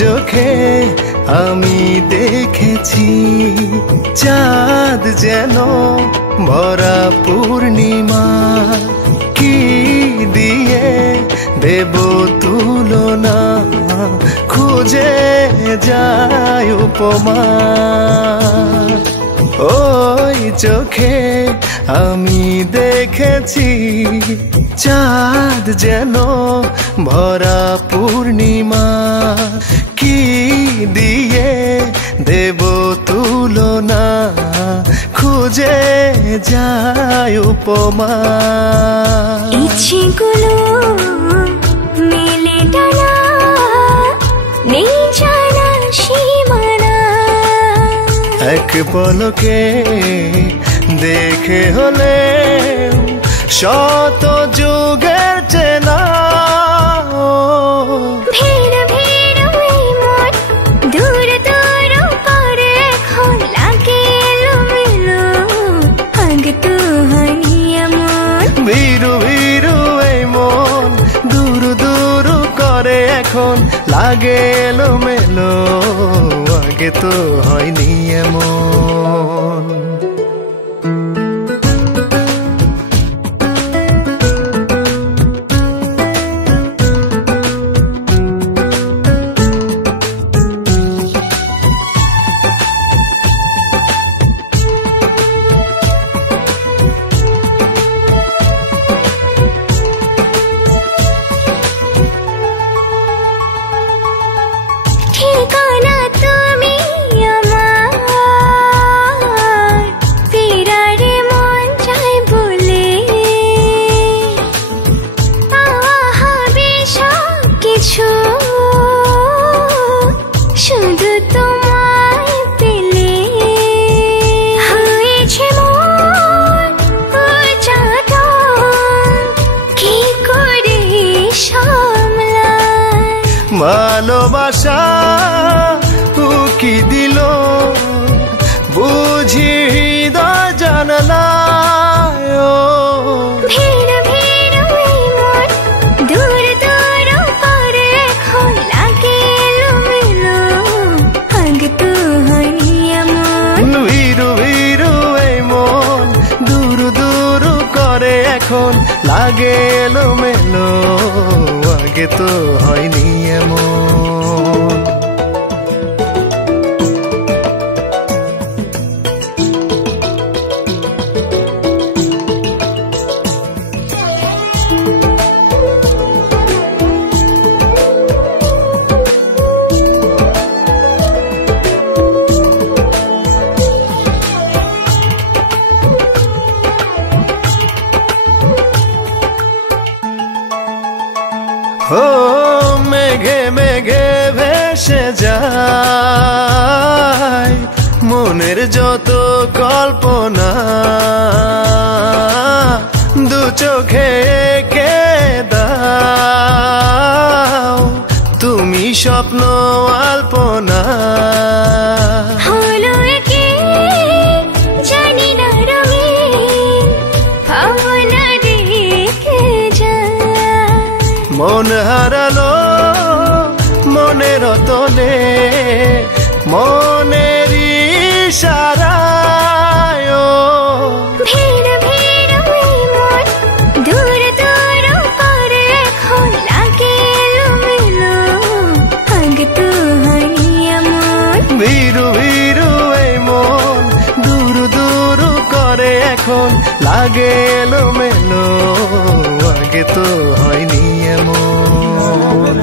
চোখে আমি দেখেছি চাঁদ যেন ভরা পূর্ণিমা, কি দিয়ে দেব তুলনা, খুঁজে যায় উপমা। ওই চোখে আমি দেখেছি চাঁদ যেন ভরা পূর্ণিমা, কি দিয়ে দেব তুলনা, খুঁজে যায় উপমা। ইচ্ছেগুলো মেলে ডানা, নেই জানা সীমানা, এক পলকে দেখে হলে শত যুগের চেনা। ভিড় ভিড় ওই মন দূর দূর করে এখন লাগে এলোমেলো, আগে তো হয়নি এমন। ভিড়ু ভিড়ু এই মন দূর দূর করে এখন লাগে এলোমেলো, আগে তো হয়নি এমন। ঠিকানা তুমি আমার, ফিরারে মন চাই বলে, পাওয়া হবে সব কিছু শুধু তোমায় পেলে। হয়েছে মন উচ্চাটন, কি করে সামলায় ভালোবাসা উকি দিল বুঝি হৃদয় জানলায়। ভিড় ভিড় ওই মন দূর দূর করে এখন লাগে এলোমেলো, আগে তো হয়নি এমন। ভিড়ু ভিড়ু এই মন দূর দূর করে এখন লাগে এলোমেলো, আগে তো হয়নি এমন। ও মেঘে মেঘে ভেসে যায় মনের যত কল্পনা, দু চোখে কে দাও তুমি স্বপ্ন আল্পনা। হলো একে জানি না রঙিন ভাবনা রেখে যায়, মন হারালো মনের তলে মনের ইশারায়। ভিড় ভিড় ওই মন দূর দূর করে এখন লাগে এলোমেলো, আগে তো হয়নি এমন। ভিড়ু ভিড়ু এই মন দূর দূর করে এখন লাগে এলোমেলো, আগে তো হয়নি এমন।